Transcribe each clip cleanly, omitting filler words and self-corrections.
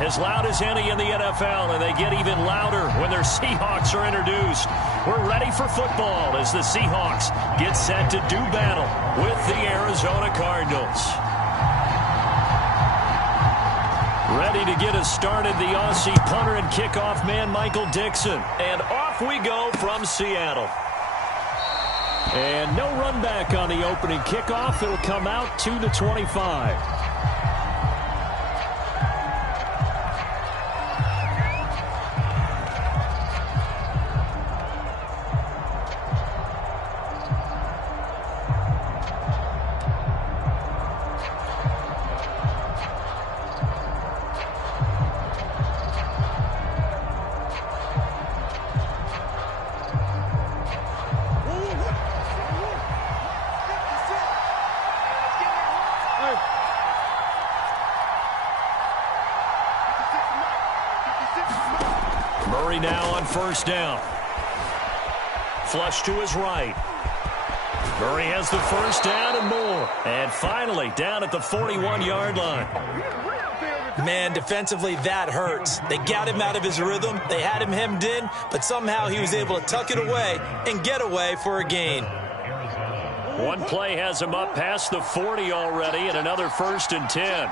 as loud as any in the NFL, and they get even louder when their Seahawks are introduced. We're ready for football as the Seahawks get set to do battle with the Arizona Cardinals. Ready to get us started, the Aussie punter and kickoff man, Michael Dixon. And off we go from Seattle. And no run back on the opening kickoff. It'll come out 2-25. Murray now on first down. Flush to his right. Murray has the first down and more. And finally down at the 41-yard line. Man, defensively, that hurts. They got him out of his rhythm. They had him hemmed in, but somehow he was able to tuck it away and get away for a gain. One play has him up past the 40 already, and another 1st and 10.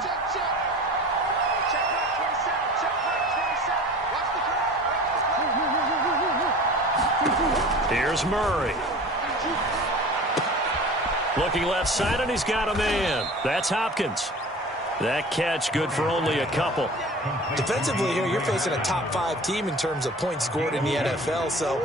Here's Murray. Looking left side, and he's got a man. That's Hopkins. That catch good for only a couple. Defensively here, you're facing a top 5 team in terms of points scored in the NFL. So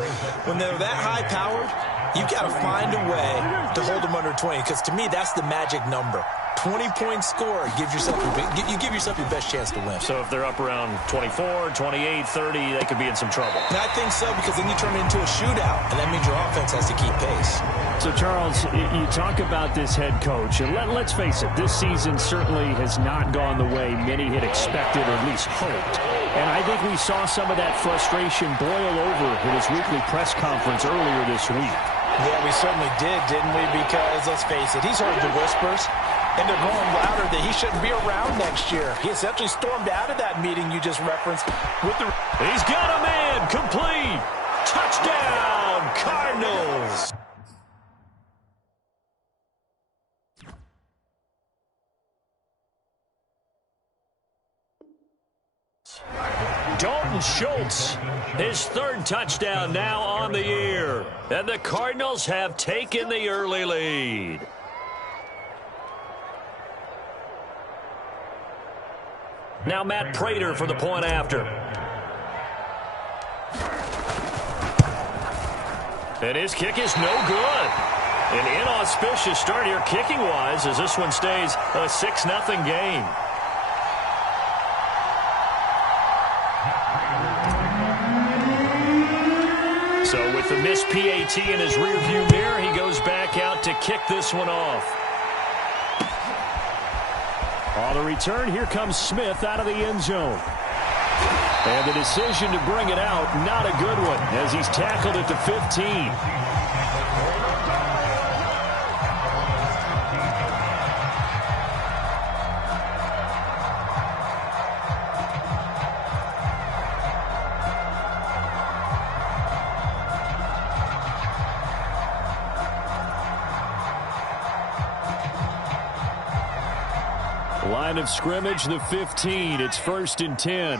when they're that high-powered, you've got to find a way to hold them under 20. Because to me, that's the magic number. 20-point score, you give yourself your best chance to win. So if they're up around 24, 28, 30, they could be in some trouble. And I think so, because then you turn it into a shootout, and that means your offense has to keep pace. So, Charles, you talk about this head coach, and let's face it, this season certainly has not gone the way many had expected or at least hoped. And I think we saw some of that frustration boil over in his weekly press conference earlier this week. Yeah, we certainly did, didn't we? Because, let's face it, he's heard the whispers, and they're growing louder that he shouldn't be around next year. He essentially stormed out of that meeting you just referenced with the... He's got a man, complete! Touchdown, Cardinals! Dalton Schultz, his 3rd touchdown now on the year. And the Cardinals have taken the early lead. Now Matt Prater for the point after. And his kick is no good. An inauspicious start here kicking-wise as this one stays a 6-0 game. So with the missed PAT in his rearview mirror, he goes back out to kick this one off. On the return, here comes Smith out of the end zone. And the decision to bring it out, not a good one, as he's tackled at the 15. Line of scrimmage, the 15. It's 1st and 10.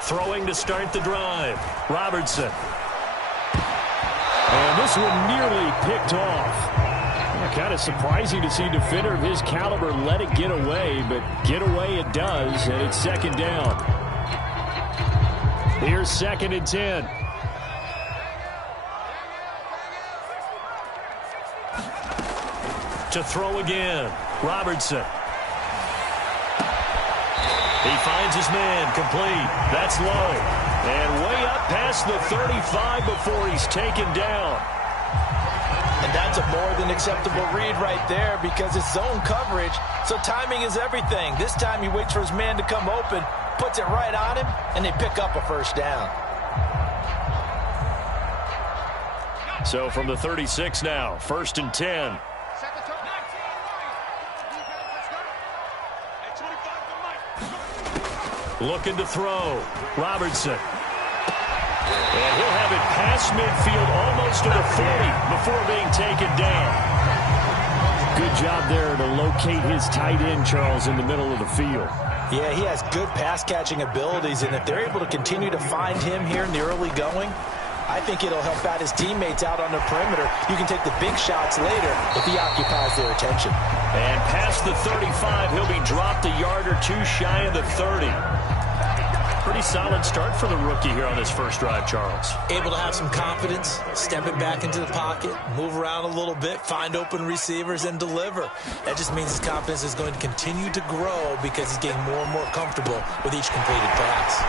Throwing to start the drive. Robertson. And this one nearly picked off. Kind of surprising to see a defender of his caliber let it get away, but get away it does, and it's 2nd down. Here's 2nd and 10. To throw again. Robertson. He finds his man, complete. That's low. And way up past the 35 before he's taken down. And that's a more than acceptable read right there because it's zone coverage, so timing is everything. This time he waits for his man to come open, puts it right on him, and they pick up a 1st down. So from the 36 now, 1st and 10. Looking to throw. Robertson. And he'll have it past midfield almost to the 40 before being taken down. Good job there to locate his tight end, Charles, in the middle of the field. Yeah, he has good pass-catching abilities, and if they're able to continue to find him here in the early going, I think it'll help out his teammates out on the perimeter. You can take the big shots later if he occupies their attention. And past the 35, he'll be dropped a yard or two shy of the 30. Pretty solid start for the rookie here on this first drive, Charles. Able to have some confidence, stepping back into the pocket, move around a little bit, find open receivers, and deliver. That just means his confidence is going to continue to grow because he's getting more and more comfortable with each completed pass.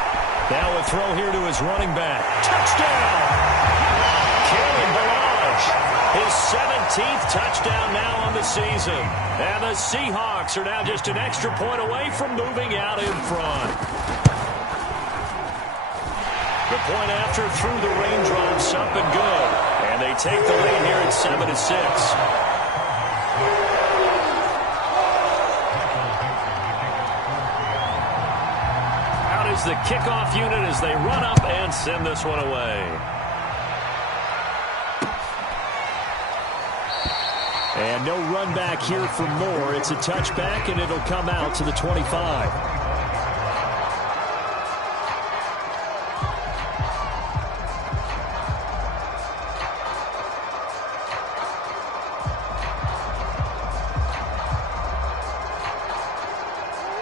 Now a throw here to his running back. Touchdown! Kalen Balazs, his 17th touchdown now on the season. And the Seahawks are now just an extra point away from moving out in front. The point after through the raindrops up and good. And they take the lead here at 7-6. Out is the kickoff unit as they run up and send this one away. And no run back here for Moore. It's a touchback, and it'll come out to the 25.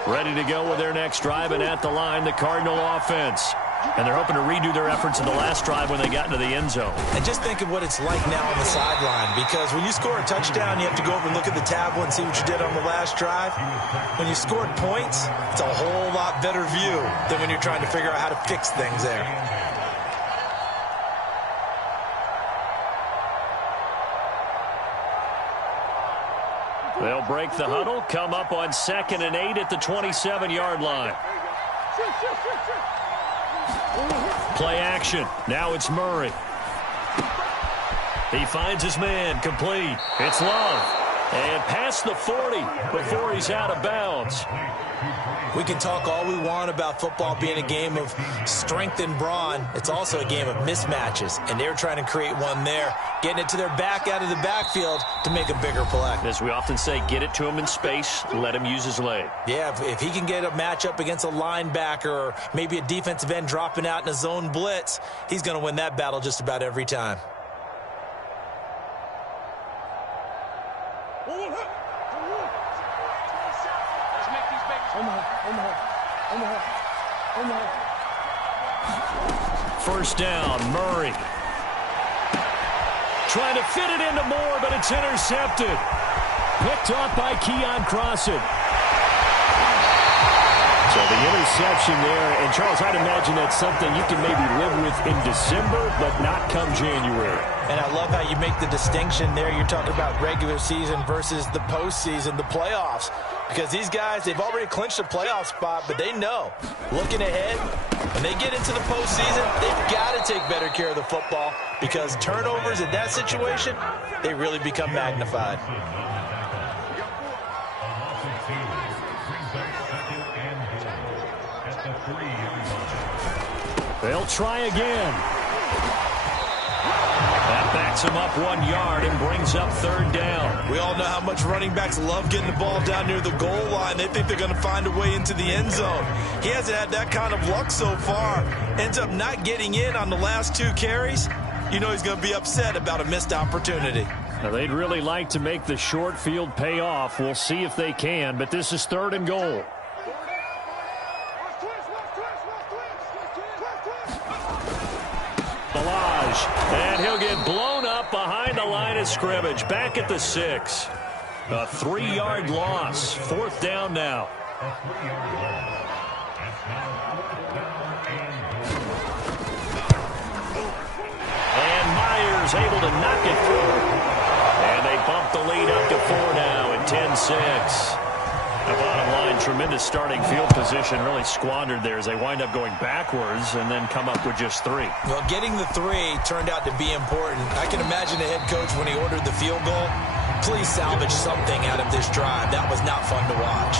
Ready to go with their next drive, and at the line, the Cardinal offense. And they're hoping to redo their efforts in the last drive when they got into the end zone. And just think of what it's like now on the sideline, because when you score a touchdown, you have to go over and look at the tablet and see what you did on the last drive. When you scored points, it's a whole lot better view than when you're trying to figure out how to fix things there. They'll break the huddle, come up on 2nd and 8 at the 27-yard line. Play action. Now it's Murray. He finds his man, complete. It's Love. And past the 40 before he's out of bounds. We can talk all we want about football being a game of strength and brawn. It's also a game of mismatches, and they're trying to create one there, getting it to their back out of the backfield to make a bigger play. As we often say, get it to him in space, let him use his leg. Yeah, if he can get a matchup against a linebacker or maybe a defensive end dropping out in a zone blitz, he's going to win that battle just about every time. First down, Murray. Trying to fit it into Moore, but it's intercepted. Picked off by Keon Crossan. So the interception there, and Charles, I'd imagine that's something you can maybe live with in December, but not come January. And I love how you make the distinction there. You're talking about regular season versus the postseason, the playoffs. Because these guys, they've already clinched a playoff spot, but they know, looking ahead, when they get into the postseason, they've got to take better care of the football because turnovers in that situation, they really become magnified. They'll try again. That backs him up 1 yard and brings up 3rd down. We all know how much running backs love getting the ball down near the goal line. They think they're going to find a way into the end zone. He hasn't had that kind of luck so far. Ends up not getting in on the last 2 carries. You know he's going to be upset about a missed opportunity. Now, they'd really like to make the short field pay off. We'll see if they can, but this is 3rd and goal. And he'll get blown up behind the line of scrimmage. Back at the 6. A 3-yard loss. 4th down now. And Myers able to knock it through. And they bump the lead up to 4 now at 10-6. The bottom line, tremendous starting field position, really squandered there as they wind up going backwards and then come up with just 3. Well, getting the 3 turned out to be important. I can imagine the head coach when he ordered the field goal. Please salvage something out of this drive. That was not fun to watch.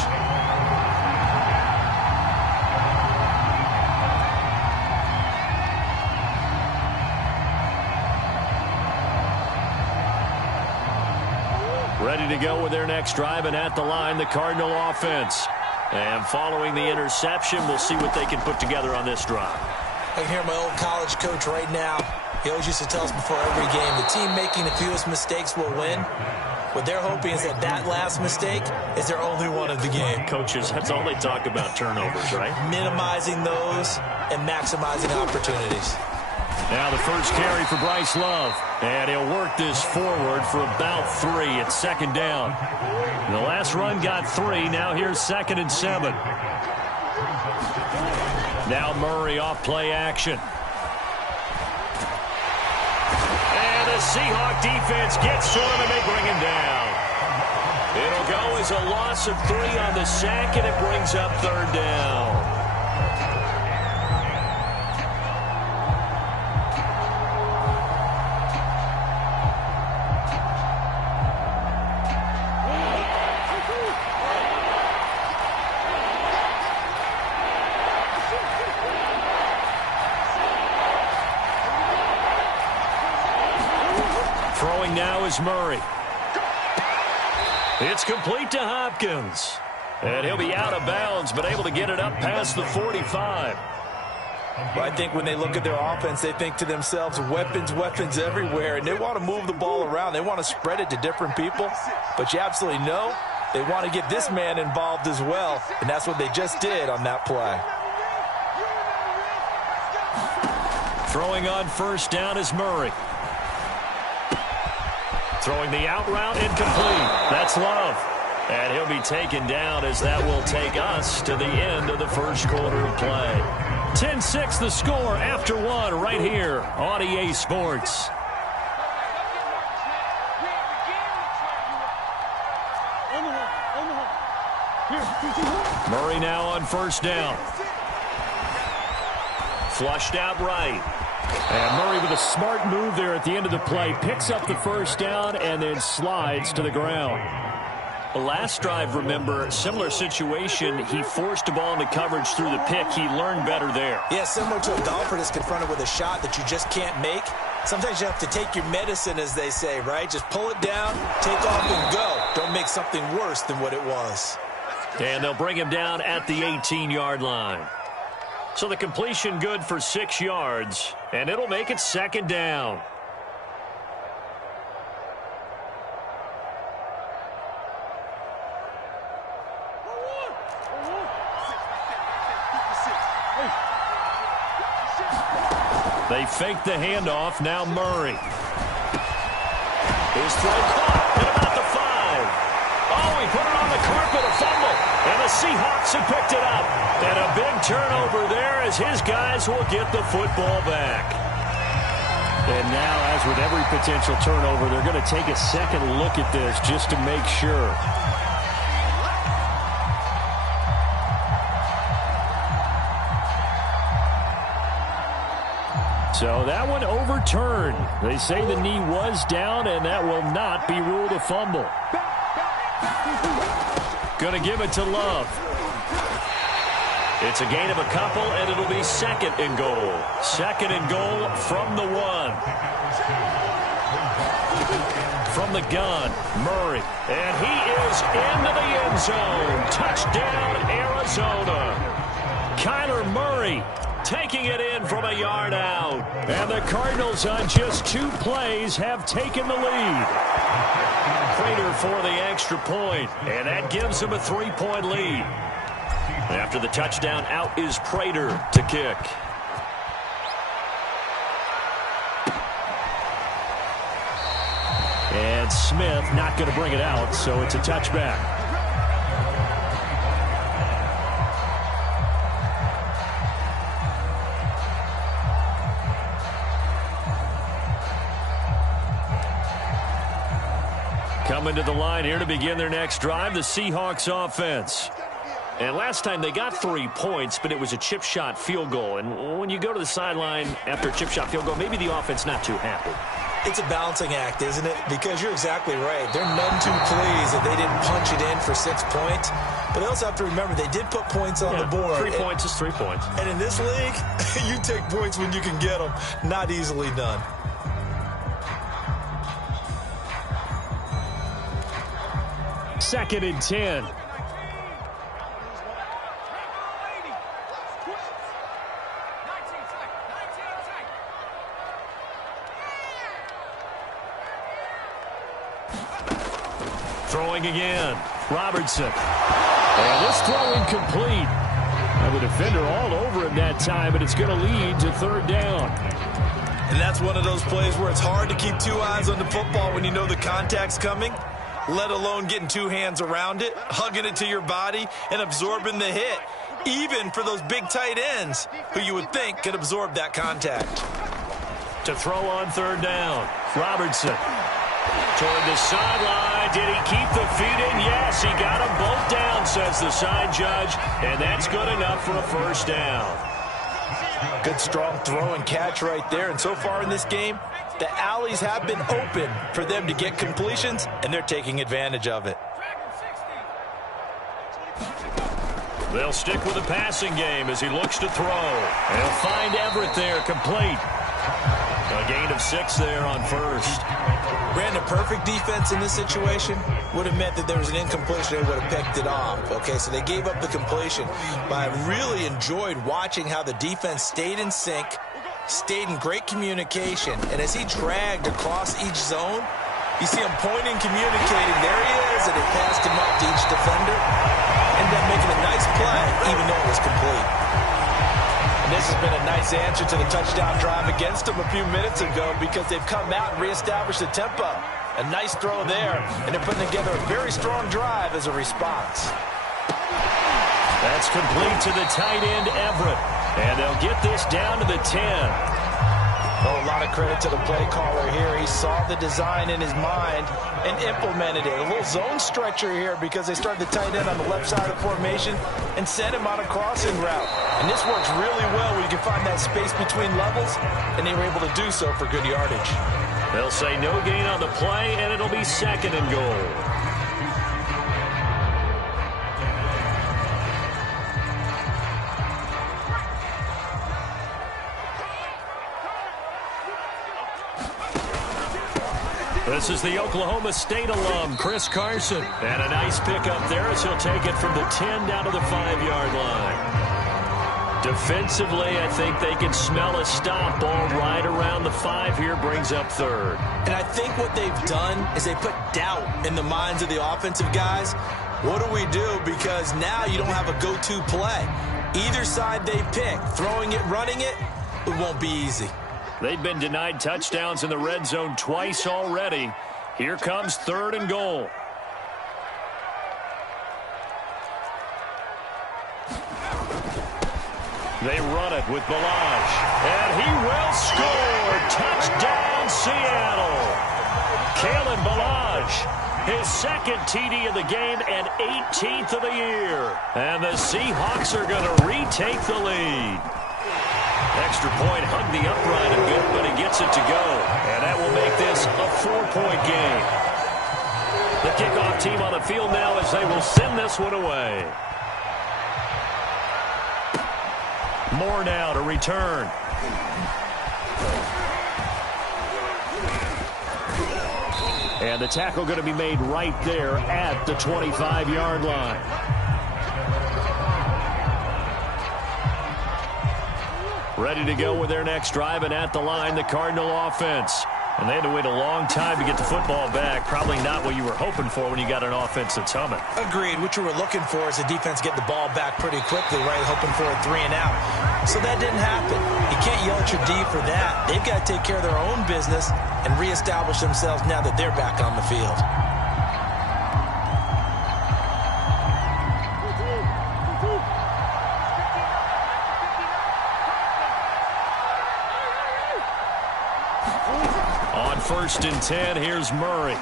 Ready to go with their next drive, and at the line, the Cardinal offense. And following the interception, we'll see what they can put together on this drive. I can hear my old college coach right now. He always used to tell us before every game, the team making the fewest mistakes will win. What they're hoping is that that last mistake is their only one of the game. Coaches, that's all they talk about, turnovers, right? Minimizing those and maximizing opportunities. Now the first carry for Bryce Love. And he'll work this forward for about 3. It's 2nd down. The last run got 3. Now here's 2nd and 7. Now Murray off play action. And the Seahawk defense gets to him and they bring him down. It'll go as a loss of 3 on the sack, and it brings up 3rd down. Throwing now is Murray. It's complete to Hopkins. And he'll be out of bounds, but able to get it up past the 45. Well, I think when they look at their offense, they think to themselves, weapons, weapons everywhere. And they want to move the ball around. They want to spread it to different people. But you absolutely know they want to get this man involved as well. And that's what they just did on that play. Throwing on 1st down is Murray. Throwing the out route, incomplete. That's Love. And he'll be taken down as that will take us to the end of the first quarter of play. 10-6 the score after 1 right here on EA Sports. Murray now on 1st down. Flushed out right. And Murray with a smart move there at the end of the play. Picks up the 1st down and then slides to the ground. The last drive, remember, similar situation. He forced the ball into coverage through the pick. He learned better there. Yeah, similar to a golfer that's confronted with a shot that you just can't make. Sometimes you have to take your medicine, as they say, right? Just pull it down, take off, and go. Don't make something worse than what it was. And they'll bring him down at the 18-yard line. So the completion good for 6 yards, and it'll make it 2nd down. They fake the handoff. Now Murray. His throw caught at about the 5. Oh, he put it on the carpet, a fumble. And the Seahawks have picked it up. And a big turnover there as his guys will get the football back. And now, as with every potential turnover, they're going to take a second look at this just to make sure. So that one overturned. They say the knee was down, and that will not be ruled a fumble. Going to give it to Love. It's a gain of a couple, and it'll be 2nd and goal. 2nd and goal from the 1. From the gun, Murray. And he is into the end zone. Touchdown, Arizona. Kyler Murray taking it in from a yard out. And the Cardinals on just 2 plays have taken the lead. Prater for the extra point, and that gives them a 3-point lead. After the touchdown, out is Prater to kick. And Smith not going to bring it out, so it's a touchback. Coming to the line here to begin their next drive, the Seahawks offense. And last time they got 3 points, but it was a chip shot field goal. And when you go to the sideline after a chip shot field goal, maybe the offense not too happy. It's a balancing act, isn't it? Because you're exactly right. They're none too pleased that they didn't punch it in for 6 points. But they also have to remember they did put points on the board. 3 points is 3 points. And in this league, you take points when you can get them. Not easily done. Second and 10. Throwing again. Robertson. And this throw incomplete. And the defender all over him that time, but it's going to lead to third down. And that's one of those plays where it's hard to keep 2 eyes on the football when you know the contact's coming, let alone getting 2 hands around it, hugging it to your body, and absorbing the hit, even for those big tight ends who you would think could absorb that contact. To throw on third down, Robertson. Toward the sideline. Did he keep the feet in? Yes, he got them both down, says the side judge. And that's good enough for a first down. Good, strong throw and catch right there. And so far in this game, the alleys have been open for them to get completions, and they're taking advantage of it. They'll stick with the passing game as he looks to throw. They'll find Everett there, complete. A gain of 6 there on first. Brandon, perfect defense in this situation would have meant that there was an incompletion. They would have picked it off. Okay, so they gave up the completion. But I really enjoyed watching how the defense stayed in sync, stayed in great communication. And as he dragged across each zone, you see him pointing, communicating. There he is, and it passed him up to each defender. Ended up making a nice play, even though it was complete. And this has been a nice answer to the touchdown drive against them a few minutes ago because they've come out and reestablished the tempo. A nice throw there, and they're putting together a very strong drive as a response. That's complete to the tight end, Everett. And they'll get this down to the 10. Oh, a lot of credit to the play caller here. He saw the design in his mind and implemented it. A little zone stretcher here because they started the tight end on the left side of the formation and sent him on a crossing route. And this works really well where you can find that space between levels, and they were able to do so for good yardage. They'll say no gain on the play, and it'll be 2nd and goal. This is the Oklahoma State alum, Chris Carson. And a nice pickup there as he'll take it from the 10 down to the 5-yard line. Defensively, I think they can smell a stop ball right around the 5 here, brings up third. And I think what they've done is they put doubt in the minds of the offensive guys. What do we do? Because now you don't have a go-to play. Either side they pick, throwing it, running it, it won't be easy. They've been denied touchdowns in the red zone twice already. Here comes 3rd and goal. They run it with Balaj. And he will score. Touchdown, Seattle. Kalen Balaj, his 2nd TD of the game and 18th of the year. And the Seahawks are going to retake the lead. Extra point hugged the upright a bit, but he gets it to go. And that will make this a 4-point game. The kickoff team on the field now as they will send this one away. Moore now to return. And the tackle going to be made right there at the 25-yard line. Ready to go with their next drive, and at the line, the Cardinal offense. And they had to wait a long time to get the football back. Probably not what you were hoping for when you got an offense that's humming. Agreed. What you were looking for is the defense get the ball back pretty quickly, right? Hoping for a 3 and out. So that didn't happen. You can't yell at your D for that. They've got to take care of their own business and reestablish themselves now that they're back on the field. On 1st and 10, here's Murray.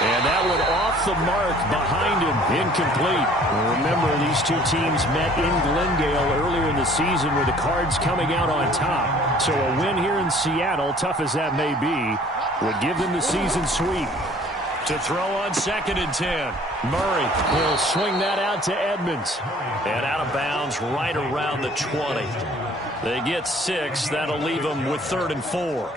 And that one off the mark behind him, incomplete. Remember, these two teams met in Glendale earlier in the season with the Cards coming out on top. So a win here in Seattle, tough as that may be, would give them the season sweep. To throw on 2nd and 10. Murray will swing that out to Edmonds. And out of bounds right around the 20. They get 6. That'll leave them with 3rd and 4.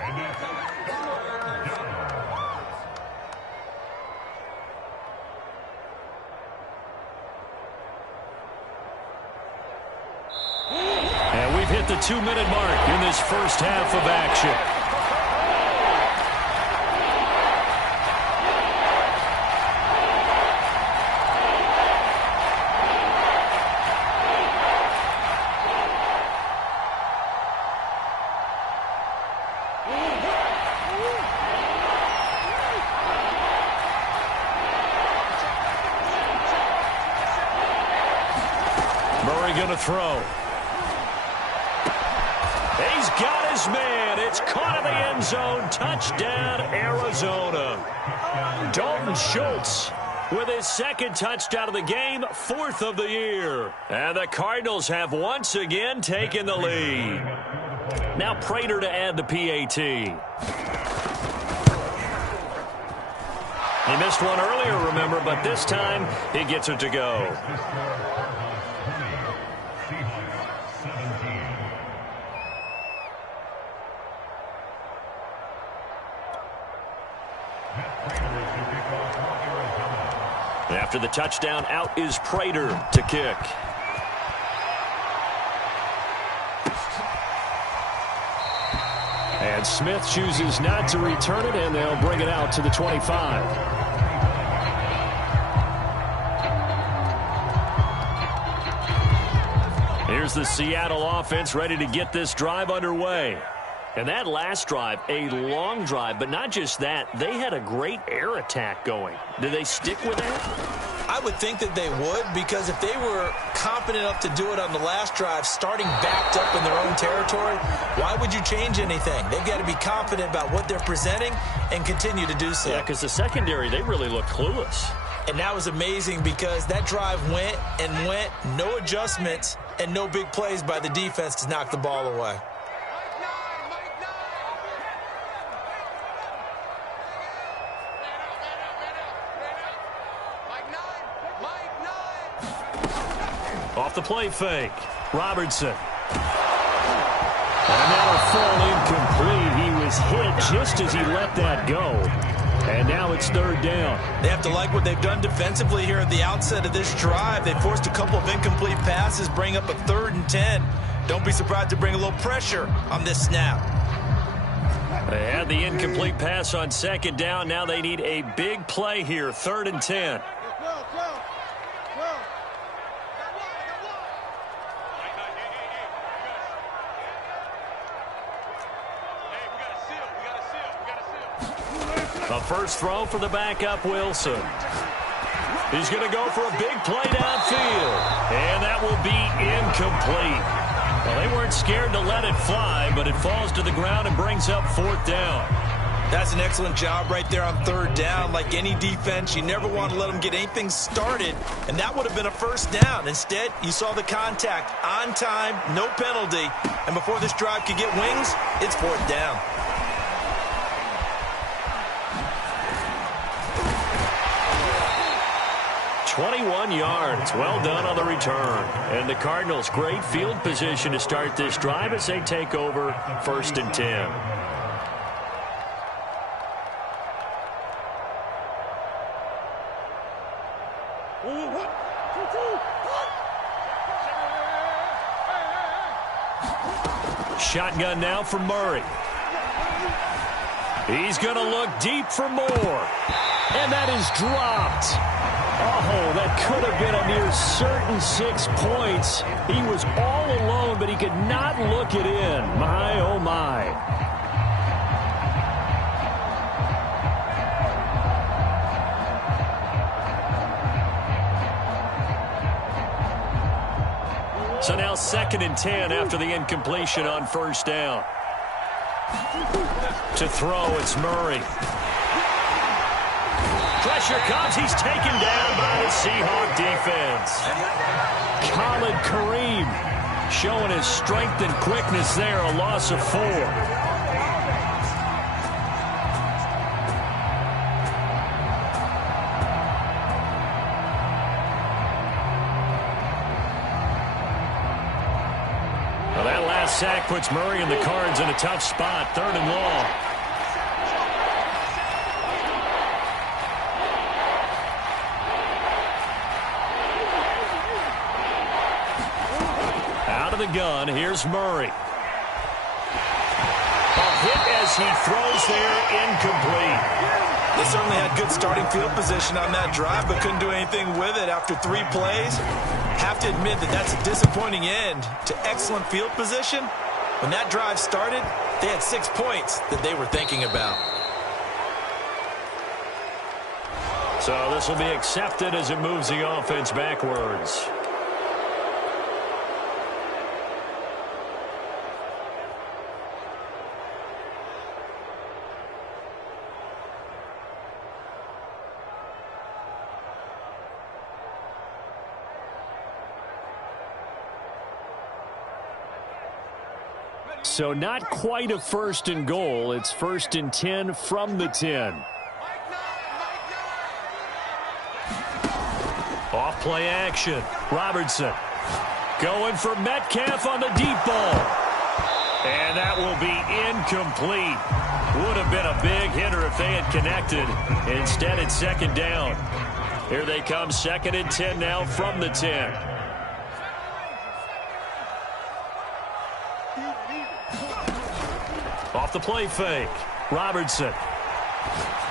And we've hit the 2-minute mark in this first half of action. To throw. He's got his man. It's caught in the end zone. Touchdown, Arizona. Dalton Schultz with his 2nd touchdown of the game, 4th of the year. And the Cardinals have once again taken the lead. Now Prater to add the PAT. He missed one earlier, remember, but this time he gets it to go. After the touchdown, out is Prater to kick. And Smith chooses not to return it, and they'll bring it out to the 25. Here's the Seattle offense ready to get this drive underway. And that last drive, a long drive, but not just that, they had a great air attack going. Do they stick with that? I would think that they would, because if they were competent enough to do it on the last drive, starting backed up in their own territory, why would you change anything? They've got to be confident about what they're presenting and continue to do so. Yeah, because the secondary, they really looked clueless. And that was amazing because that drive went and went, no adjustments, and no big plays by the defense to knock the ball away. Off the play fake. Robertson. And that'll fall incomplete. He was hit just as he let that go. And now it's 3rd down. They have to like what they've done defensively here at the outset of this drive. They forced a couple of incomplete passes, bring up a 3rd and 10. Don't be surprised to bring a little pressure on this snap. They had the incomplete pass on 2nd down. Now they need a big play here, 3rd and 10. A first throw for the backup, Wilson. He's going to go for a big play downfield. And that will be incomplete. Well, they weren't scared to let it fly, but it falls to the ground and brings up 4th down. That's an excellent job right there on 3rd down. Like any defense, you never want to let them get anything started, and that would have been a first down. Instead, you saw the contact on time, no penalty, and before this drive could get wings, it's 4th down. .21 yards. Well done on the return. And the Cardinals, great field position to start this drive as they take over 1st and 10. Shotgun now for Murray. He's going to look deep for more. And that is dropped. Oh, that could have been a near certain 6 points. He was all alone, but he could not look it in. My, oh, my. So now 2nd and 10 after the incompletion on 1st down. To throw, it's Murray. Pressure comes. He's taken down by the Seahawk defense. Khalid Kareem showing his strength and quickness there. A loss of 4. Well, that last sack puts Murray and the Cards in a tough spot. 3rd and long. The gun. Here's Murray. A hit as he throws there, incomplete. They certainly had good starting field position on that drive, but couldn't do anything with it after 3 plays. Have to admit that that's a disappointing end to excellent field position. When that drive started, they had 6 points that they were thinking about. So this will be accepted as it moves the offense backwards. So not quite a 1st and goal. It's 1st and 10 from the 10. Off play action. Robertson going for Metcalf on the deep ball. And that will be incomplete. Would have been a big hitter if they had connected. Instead, it's 2nd down. Here they come, 2nd and 10 now from the 10. Off the play fake. Robertson.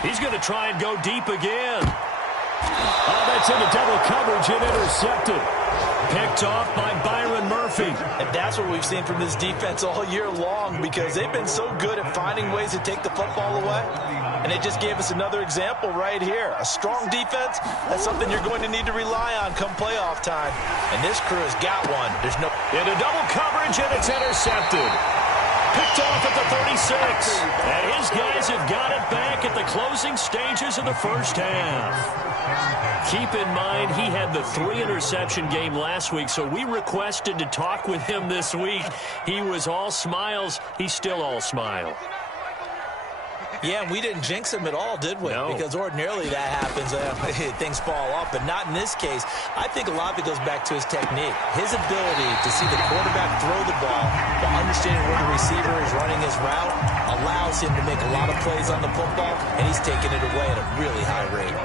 He's going to try and go deep again. Oh, that's into double coverage and intercepted. Picked off by Byron Murphy. And that's what we've seen from this defense all year long, because they've been so good at finding ways to take the football away. And it just gave us another example right here. A strong defense, that's something you're going to need to rely on come playoff time. And this crew has got one. There's no... Into double coverage, and it's intercepted. Picked off at the 36. And his guys have got it back at the closing stages of the 1st half. Keep in mind, he had the 3-interception game last week, so we requested to talk with him this week. He was all smiles. He's still all smile. Yeah, we didn't jinx him at all, did we? No. Because ordinarily that happens. Things fall off, but not in this case. I think a lot of it goes back to his technique. His ability to see the quarterback throw the ball while understanding where the receiver is running his route allows him to make a lot of plays on the football, and he's taking it away at a really high rate.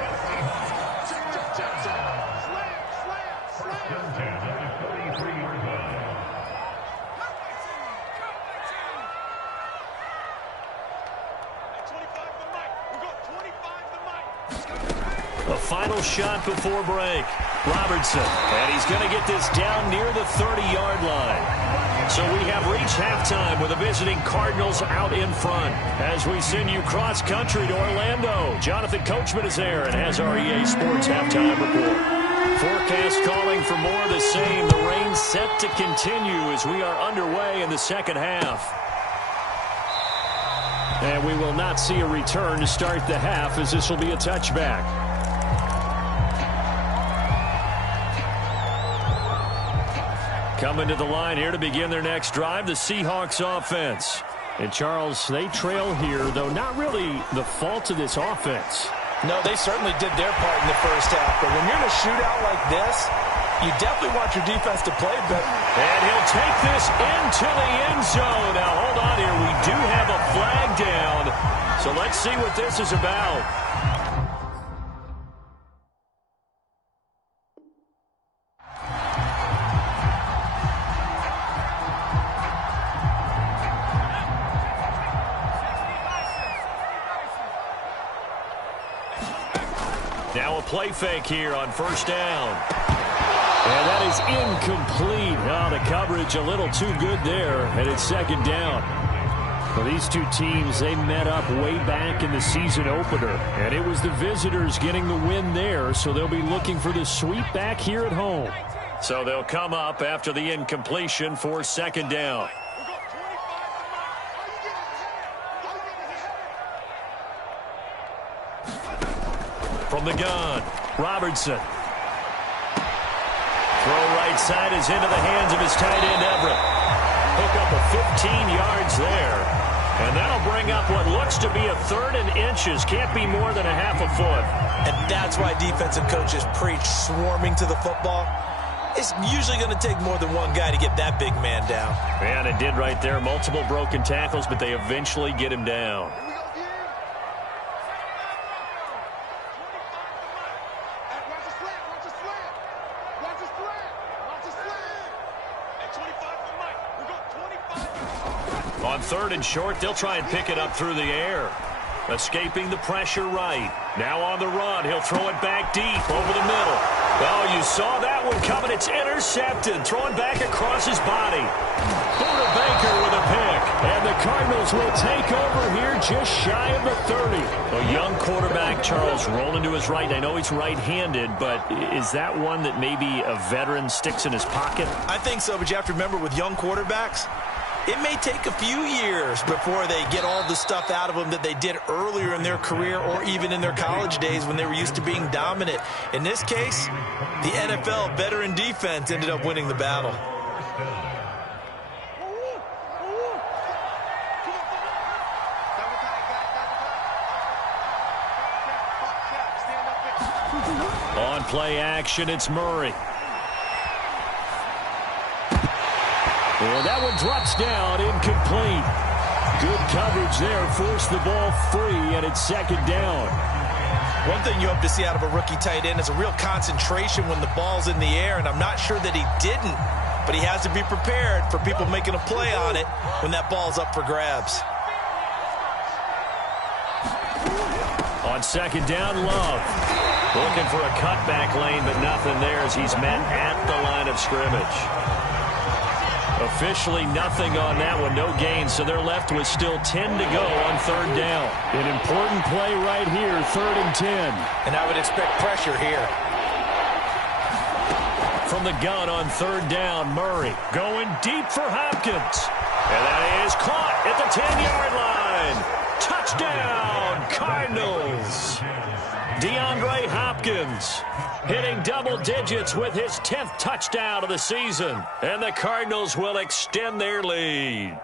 The final shot before break. Robertson. And he's going to get this down near the 30-yard line. So we have reached halftime with the visiting Cardinals out in front. As we send you cross-country to Orlando, Jonathan Coachman is there and has our EA Sports halftime report. Forecast calling for more of the same. The rain set to continue as we are underway in the 2nd half. And we will not see a return to start the half, as this will be a touchback. Coming to the line here to begin their next drive, the Seahawks offense. And, Charles, they trail here, though not really the fault of this offense. No, they certainly did their part in the 1st half. But when you're in a shootout like this, you definitely want your defense to play better. And he'll take this into the end zone. Now, hold on here. We do have a flag down. So let's see what this is about. Now a play fake here on 1st down. And that is incomplete. Oh, the coverage a little too good there, and it's 2nd down. Well, these two teams, they met up way back in the season opener, and it was the visitors getting the win there, so they'll be looking for the sweep back here at home. So they'll come up after the incompletion for 2nd down. From the gun, Robertson. Throw right side is into the hands of his tight end, Everett. Hook up of 15 yards there. And that'll bring up what looks to be a 3rd and inches. Can't be more than a half a foot. And that's why defensive coaches preach swarming to the football. It's usually going to take more than one guy to get that big man down. And it did right there. Multiple broken tackles, but they eventually get him down. On 3rd and short, they'll try and pick it up through the air. Escaping the pressure right. Now on the run. He'll throw it back deep over the middle. Oh, you saw that one coming. It's intercepted. Throwing back across his body. Buda Baker with a pick. And the Cardinals will take over here just shy of the 30. A young quarterback, Charles, rolling to his right. I know he's right-handed, but is that one that maybe a veteran sticks in his pocket? I think so, but you have to remember with young quarterbacks, it may take a few years before they get all the stuff out of them that they did earlier in their career or even in their college days when they were used to being dominant. In this case, the NFL veteran defense ended up winning the battle. On play action, it's Murray. Well, that one drops down, incomplete. Good coverage there, forced the ball free, and it's 2nd down. One thing you hope to see out of a rookie tight end is a real concentration when the ball's in the air, and I'm not sure that he didn't, but he has to be prepared for people making a play on it when that ball's up for grabs. On 2nd down, Love. Looking for a cutback lane, but nothing there as he's met at the line of scrimmage. Officially nothing on that one, no gain, so they're left with still 10 to go on 3rd down. An important play right here, 3rd and 10. And I would expect pressure here. From the gun on 3rd down, Murray going deep for Hopkins. And that is caught at the 10-yard line. Touchdown, Cardinals. DeAndre Hopkins hitting double digits with his 10th touchdown of the season. And the Cardinals will extend their lead.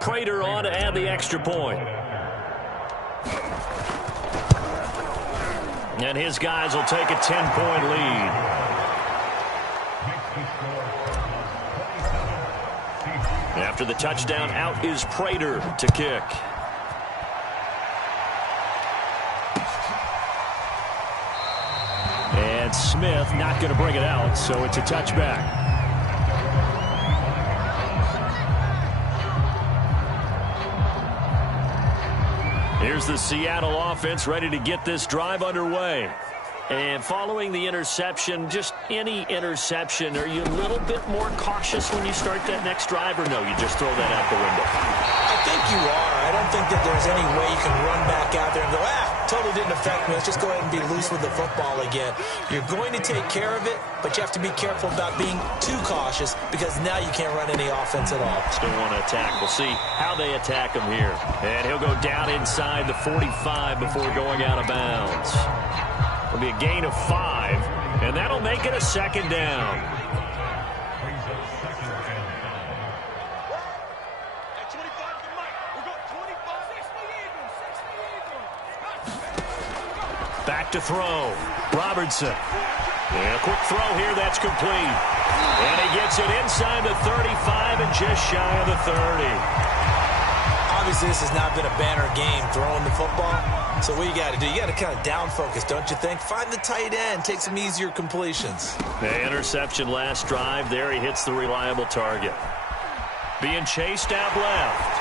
Prater on to add the extra point. And his guys will take a 10-point lead. After the touchdown, out is Prater to kick. And Smith not going to bring it out, so it's a touchback. Here's the Seattle offense ready to get this drive underway. And following the interception, just any interception, are you a little bit more cautious when you start that next drive, or no, you just throw that out the window? I think you are. I don't think that there's any way you can run back out there and go, totally didn't affect me. Let's just go ahead and be loose with the football again. You're going to take care of it, but you have to be careful about being too cautious because now you can't run any offense at all. Still want to attack. We'll see how they attack him here. And he'll go down inside the 45 before going out of bounds. It'll be a gain of 5, and that'll make it a 2nd down. Back to throw. Robertson. And a quick throw here. That's complete. And he gets it inside the 35 and just shy of the 30. Obviously, this has not been a banner game throwing the football. So what you got to do, you got to kind of down focus, don't you think? Find the tight end. Take some easier completions. The interception last drive. There he hits the reliable target. Being chased out left.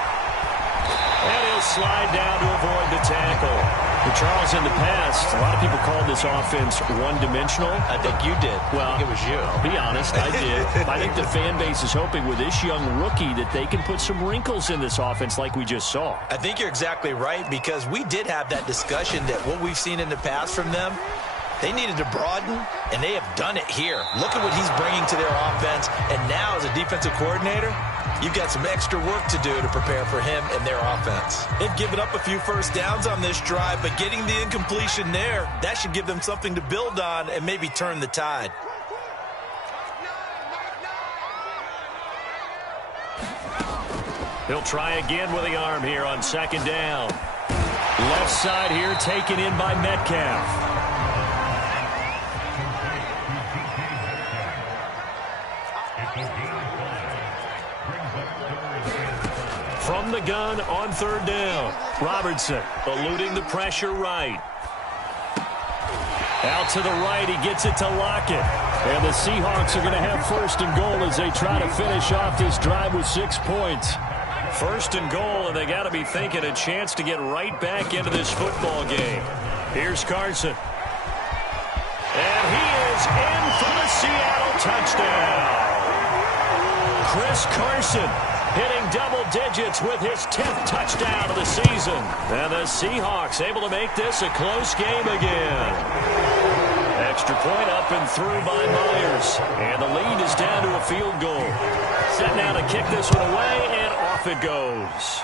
And he'll slide down to avoid the tackle. Well, Charles, in the past, a lot of people called this offense one-dimensional. I think you did. Well, I think it was you. I'll be honest, I did. I think the fan base is hoping with this young rookie that they can put some wrinkles in this offense like we just saw. I think you're exactly right because we did have that discussion that what we've seen in the past from them, they needed to broaden, and they have done it here. Look at what he's bringing to their offense, and now as a defensive coordinator, you've got some extra work to do to prepare for him and their offense. They've given up a few first downs on this drive, but getting the incompletion there, that should give them something to build on and maybe turn the tide. He'll try again with the arm here on second down. Left side here taken in by Metcalf. From the gun on third down. Robertson eluding the pressure right. Out to the right, he gets it to Lockett. And the Seahawks are going to have first and goal as they try to finish off this drive with 6 points. First and goal, and they got to be thinking a chance to get right back into this football game. Here's Carson. And he is in for the Seattle touchdown. Chris Carson hitting double digits with his 10th touchdown of the season. And the Seahawks able to make this a close game again. Extra point up and through by Myers. And the lead is down to a field goal. Set now to kick this one away, and off it goes.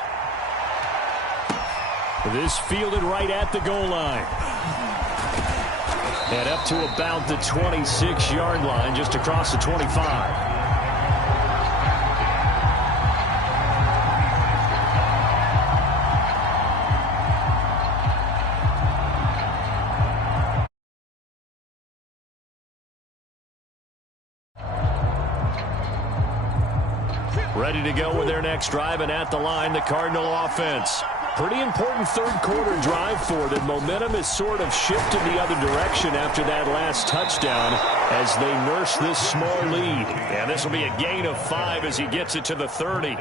This fielded right at the goal line. And up to about the 26-yard line, just across the 25. Ready to go with their next drive, and at the line, the Cardinal offense. Pretty important third-quarter drive for them. Momentum has sort of shifted the other direction after that last touchdown as they nurse this small lead. And this will be a gain of 5 as he gets it to the 30.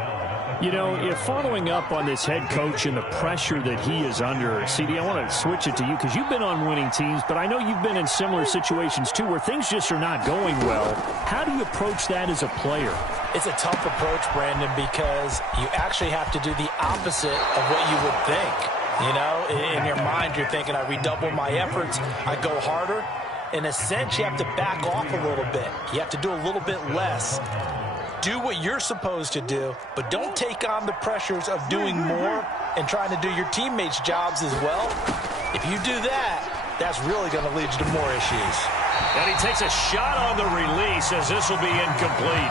You know, following up on this head coach and the pressure that he is under, CD, I want to switch it to you because you've been on winning teams, but I know you've been in similar situations too where things just are not going well. How do you approach that as a player? It's a tough approach, Brandon, because you actually have to do the opposite of what you would think. You know, in your mind, you're thinking, I redouble my efforts, I go harder. In a sense, you have to back off a little bit. You have to do a little bit less. Do what you're supposed to do, but don't take on the pressures of doing more and trying to do your teammates' jobs as well. If you do that, that's really going to lead you to more issues. And he takes a shot on the release as this will be incomplete.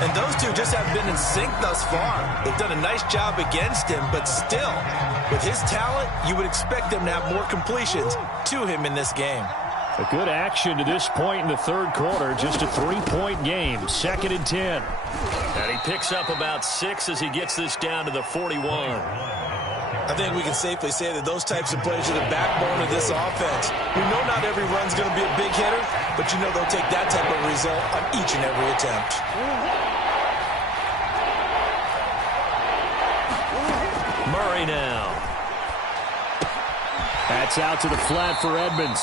And those two just have been in sync thus far. They've done a nice job against him, but still, with his talent, you would expect them to have more completions to him in this game. A good action to this point in the third quarter. Just a 3-point game. 2nd and 10. And he picks up about 6 as he gets this down to the 41. I think we can safely say that those types of plays are the backbone of this offense. We know not every run's going to be a big hitter, but you know they'll take that type of result on each and every attempt. Murray now. That's out to the flat for Edmonds.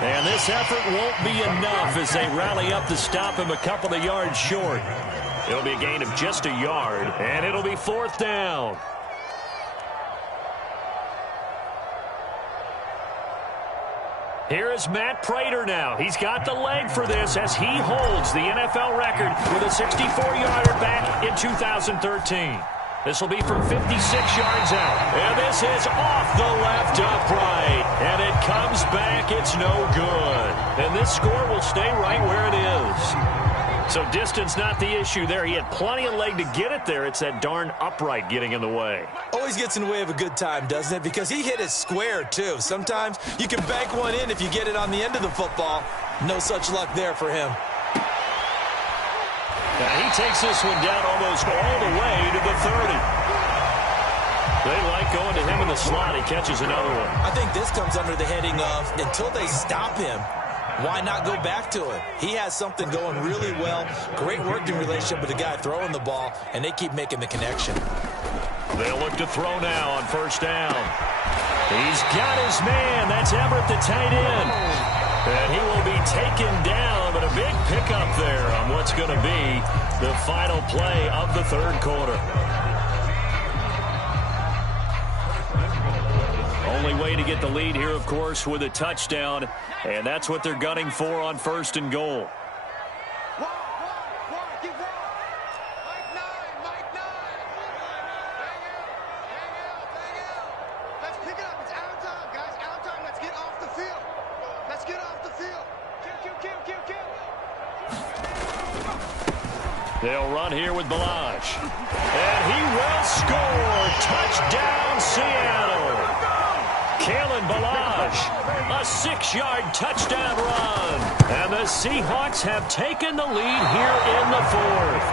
And this effort won't be enough as they rally up to stop him a couple of yards short. It'll be a gain of just a yard, and it'll be 4th down. Here is Matt Prater now. He's got the leg for this as he holds the NFL record with a 64-yarder back in 2013. This will be from 56 yards out. And this is off the left upright. And it comes back. It's no good. And this score will stay right where it is. So distance not the issue there. He had plenty of leg to get it there. It's that darn upright getting in the way. Always gets in the way of a good time, doesn't it? Because he hit it square, too. Sometimes you can bank one in if you get it on the end of the football. No such luck there for him. Now he takes this one down almost all the way to the 30. They like going to him in the slot. He catches another one. I think this comes under the heading of until they stop him, why not go back to him? He has something going really well. Great working relationship with the guy throwing the ball, and they keep making the connection. They'll look to throw now on 1st down. He's got his man. That's Everett, the tight end. And he will be taken down, but a big pickup there on what's going to be the final play of the third quarter. Only way to get the lead here, of course, with a touchdown, and that's what they're gunning for on 1st and goal. Pick it up. It's out of time, guys. Out of time. Let's get off the field. Let's get off the field. Kill. They'll run here with Balaj. And he will score. Touchdown, Seattle. Kalen Balaj, a 6-yard touchdown run. And the Seahawks have taken the lead here in the fourth.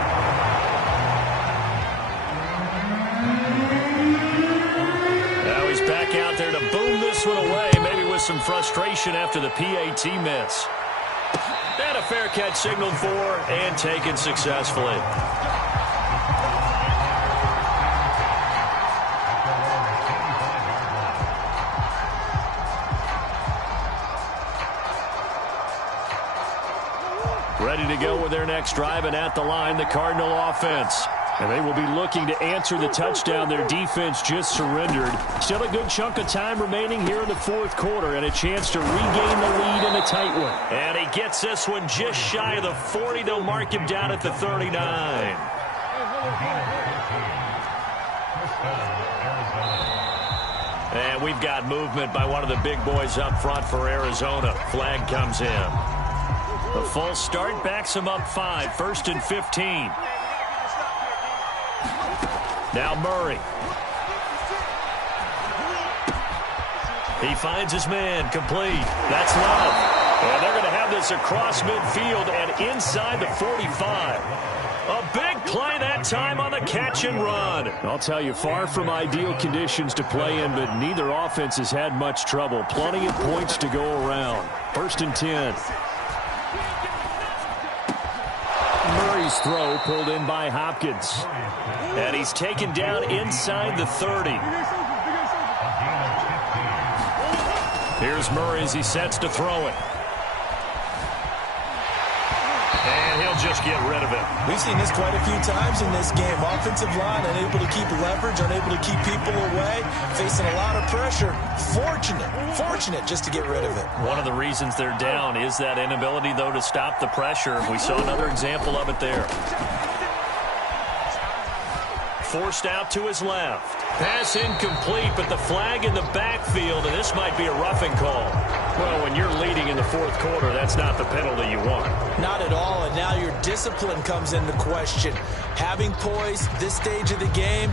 Now he's back out there to boom this one away, maybe with some frustration after the PAT miss. And a fair catch signaled for and taken successfully. Ready to go with their next drive, and at the line, the Cardinal offense. And they will be looking to answer the touchdown their defense just surrendered. Still a good chunk of time remaining here in the fourth quarter and a chance to regain the lead in a tight one. And he gets this one just shy of the 40. They'll mark him down at the 39. And we've got movement by one of the big boys up front for Arizona. Flag comes in. The full start backs him up 5, 1st and 15. Now Murray. He finds his man, complete. That's Love. And they're going to have this across midfield and inside the 45. A big play that time on the catch and run. I'll tell you, far from ideal conditions to play in, but neither offense has had much trouble. Plenty of points to go around. 1st and 10. Murray's throw pulled in by Hopkins. And he's taken down inside the 30. Here's Murray as he sets to throw it. And he'll just get rid of it. We've seen this quite a few times in this game. Offensive line unable to keep leverage, unable to keep people away, facing a lot of pressure. Fortunate just to get rid of it. One of the reasons they're down is that inability, though, to stop the pressure. We saw another example of it there. Forced out to his left. Pass incomplete, but the flag in the backfield, and this might be a roughing call. Well, when you're leading in the fourth quarter, that's not the penalty you want. Not at all, and now your discipline comes into question. Having poise this stage of the game,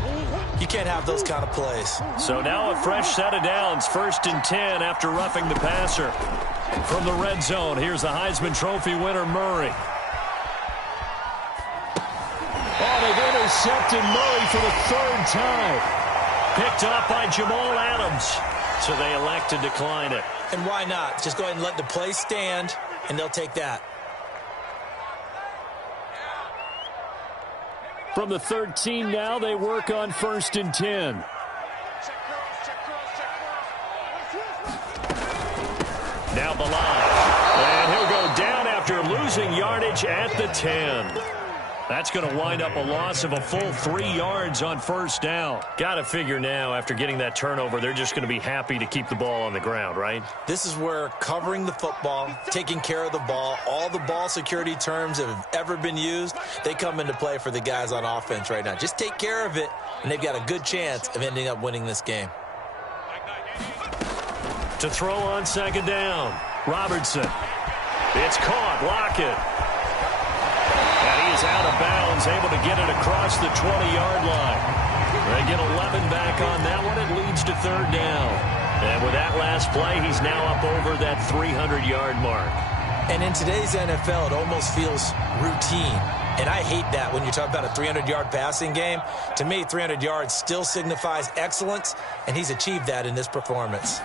you can't have those kind of plays. So now a fresh set of downs, 1st and 10 after roughing the passer. From the red zone, here's the Heisman Trophy winner, Murray. Oh, they've intercepted Murray for the 3rd time. Picked up by Jamal Adams. So they elect to decline it. And why not? Just go ahead and let the play stand, and they'll take that. From the 13 now, they work on 1st and 10. Now Balaj. And he'll go down after losing yardage at the 10. That's going to wind up a loss of a full 3 yards on 1st down. Got to figure now, after getting that turnover, they're just going to be happy to keep the ball on the ground, right? This is where covering the football, taking care of the ball, all the ball security terms that have ever been used, they come into play for the guys on offense right now. Just take care of it, and they've got a good chance of ending up winning this game. To throw on 2nd down, Robertson. It's caught. Lockett. And he is out of bounds, able to get it across the 20-yard line. They get 11 back on that one. It leads to 3rd down. And with that last play, he's now up over that 300-yard mark. And in today's NFL, it almost feels routine. And I hate that when you talk about a 300-yard passing game. To me, 300 yards still signifies excellence, and he's achieved that in this performance.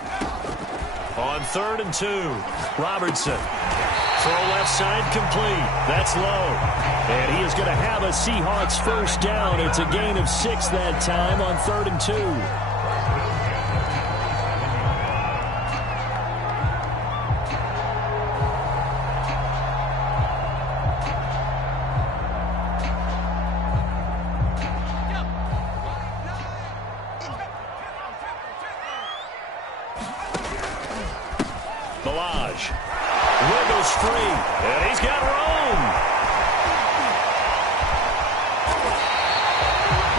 On 3rd and 2, Robertson. Throw left side complete. That's low. And he is going to have a Seahawks 1st down. It's a gain of 6 that time on 3rd and 2. Balaj wiggles free, and he's got room.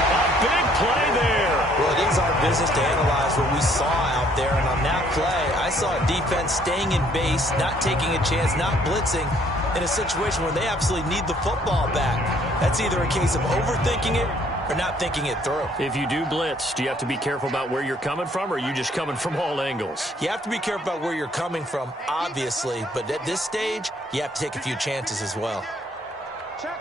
A big play there. Well, it is our business to analyze what we saw out there. And on that play, I saw a defense staying in base, not taking a chance, not blitzing in a situation where they absolutely need the football back. That's either a case of overthinking it or not thinking it through. If you do blitz, do you have to be careful about where you're coming from, or are you just coming from all angles? You have to be careful about where you're coming from, obviously. But at this stage, you have to take a few chances as well. Check.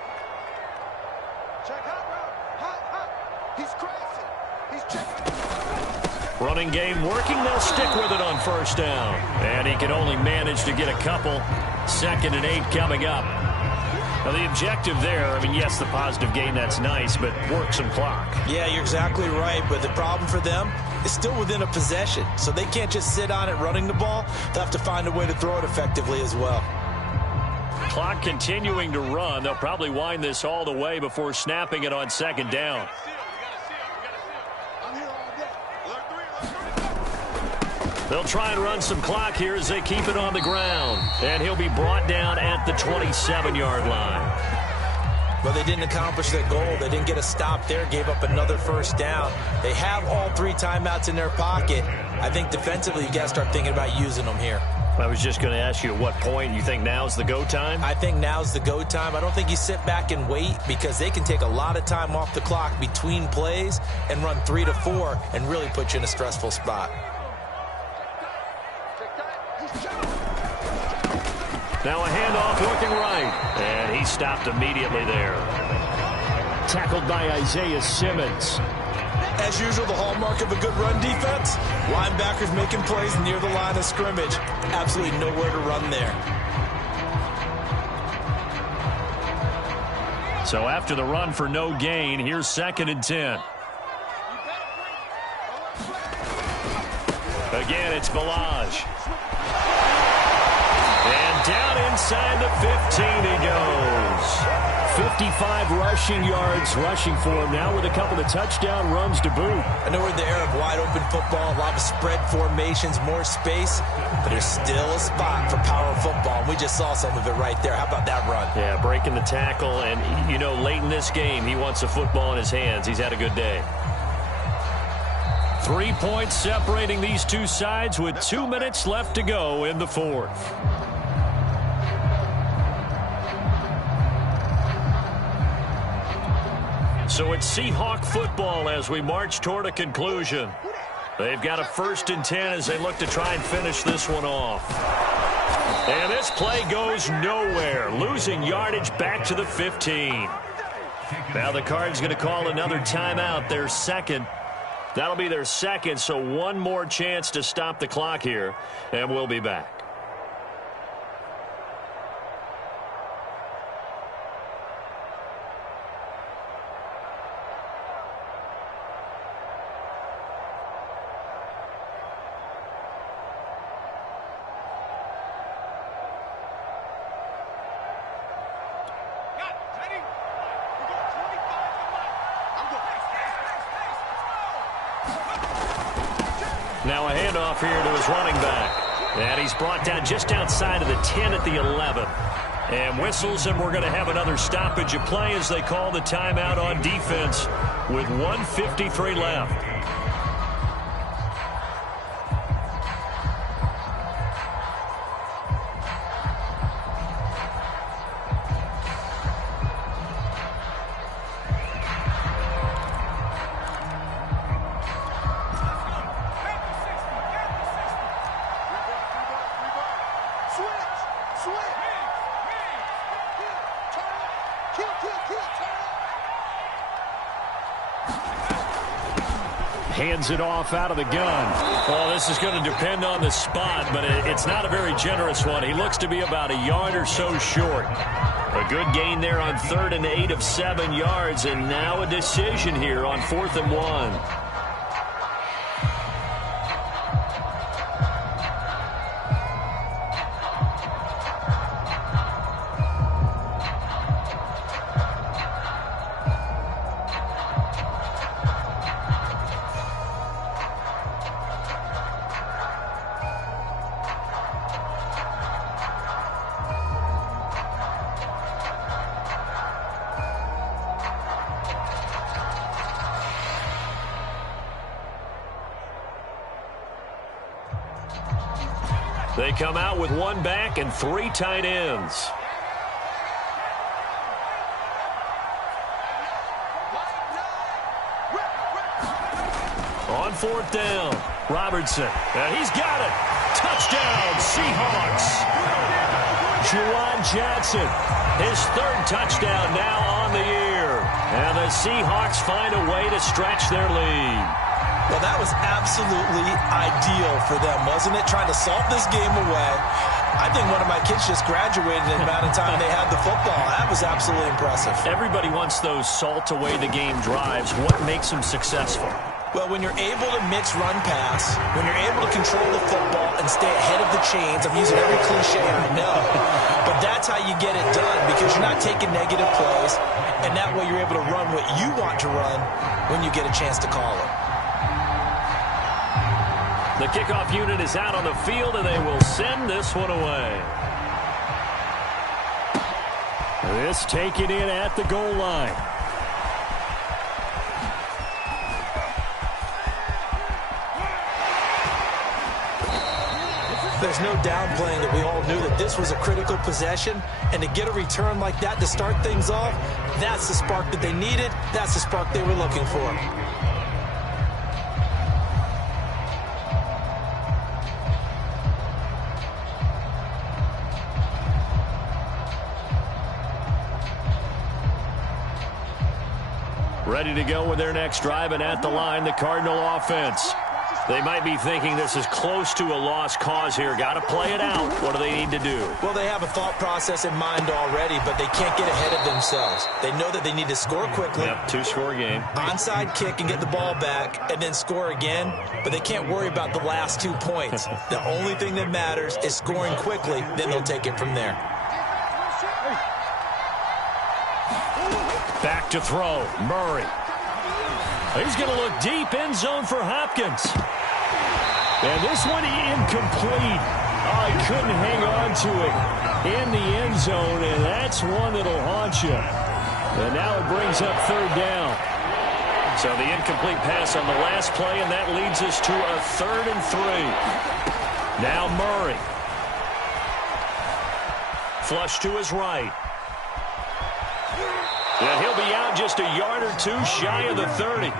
Check hot route. Hot. He's crazy. He's checking. Running game working. They'll stick with it on first down. And he can only manage to get a couple. 2nd and 8 coming up. Now, the objective there, I mean, yes, the positive gain, that's nice, but work some clock. Yeah, you're exactly right. But the problem for them is still within a possession. So they can't just sit on it running the ball. They'll have to find a way to throw it effectively as well. Clock continuing to run. They'll probably wind this all the way before snapping it on 2nd down. They'll try and run some clock here as they keep it on the ground. And he'll be brought down at the 27-yard line. Well, they didn't accomplish their goal. They didn't get a stop there, gave up another first down. They have all 3 timeouts in their pocket. I think defensively you got to start thinking about using them here. I was just going to ask you at what point you think now's the go time? I think now's the go time. I don't think you sit back and wait, because they can take a lot of time off the clock between plays and run 3 to 4 and really put you in a stressful spot. Now a handoff looking right, and he stopped immediately there. Tackled by Isaiah Simmons. As usual, the hallmark of a good run defense, linebackers making plays near the line of scrimmage. Absolutely nowhere to run there. So after the run for no gain, here's 2nd and 10. Again, it's Balaj. And down inside the 15 he goes. 55 rushing yards rushing for him now with a couple of touchdown runs to boot. I know we're in the era of wide open football, a lot of spread formations, more space, but there's still a spot for power football. We just saw some of it right there. How about that run? Yeah, breaking the tackle, and you know, late in this game, he wants the football in his hands. He's had a good day. 3 points separating these two sides with 2 minutes left to go in the 4th. So it's Seahawk football as we march toward a conclusion. They've got a 1st and 10 as they look to try and finish this one off. And this play goes nowhere, losing yardage back to the 15. Now the Cards going to call another timeout, their 2nd. That'll be their 2nd, so one more chance to stop the clock here, and we'll be back. Now a handoff here to his running back. And he's brought down just outside of the 10 at the 11. And whistles, and we're going to have another stoppage of play as they call the timeout on defense with 1:53 left. Hands it off out of the gun. Well, this is going to depend on the spot, but it's not a very generous one. He looks to be about a yard or so short. A good gain there on 3rd and 8 of 7 yards, and now a decision here on 4th and 1. They come out with one back and 3 tight ends. On 4th down, Robertson. And he's got it. Touchdown, Seahawks. Juwan Johnson, his 3rd touchdown now on the year. And the Seahawks find a way to stretch their lead. Well, that was absolutely ideal for them, wasn't it? Trying to salt this game away. I think one of my kids just graduated in the amount of time they had the football. That was absolutely impressive. Everybody wants those salt away the game drives. What makes them successful? Well, when you're able to mix run-pass, when you're able to control the football and stay ahead of the chains, I'm using every cliche I know, but that's how you get it done because you're not taking negative plays, and that way you're able to run what you want to run when you get a chance to call it. The kickoff unit is out on the field, and they will send this one away. This taken in at the goal line. There's no downplaying that we all knew that this was a critical possession, and to get a return like that to start things off, that's the spark that they needed. That's the spark they were looking for. Ready to go with their next drive, and at the line, the Cardinal offense. They might be thinking this is close to a lost cause here. Got to play it out. What do they need to do? Well, they have a thought process in mind already, but they can't get ahead of themselves. They know that they need to score quickly. Yep, 2-score game. Onside kick and get the ball back and then score again, but they can't worry about the last 2 points. The only thing that matters is scoring quickly, then they'll take it from there. Back to throw, Murray. He's going to look deep, end zone for Hopkins. And this one incomplete. Oh, he couldn't hang on to it in the end zone, and that's one that'll haunt you. And now it brings up 3rd down. So the incomplete pass on the last play, and that leads us to a 3rd and 3. Now Murray. Flush to his right. And he'll be out just a yard or 2 shy of the 30.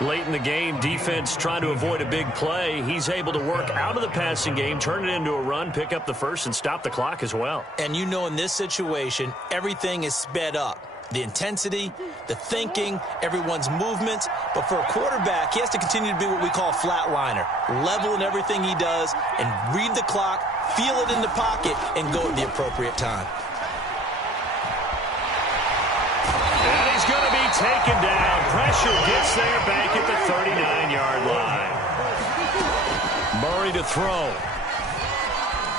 Late in the game, defense trying to avoid a big play. He's able to work out of the passing game, turn it into a run, pick up the first, and stop the clock as well. And you know in this situation, everything is sped up. The intensity, the thinking, everyone's movements. But for a quarterback, he has to continue to be what we call a flatliner. Level in everything he does and read the clock, feel it in the pocket, and go at the appropriate time. And he's going to be taken down. Pressure gets there back at the 39-yard line. Murray to throw.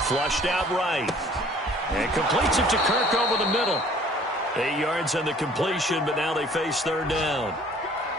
Flushed out right. And completes it to Kirk over the middle. 8 yards on the completion, but now they face 3rd down.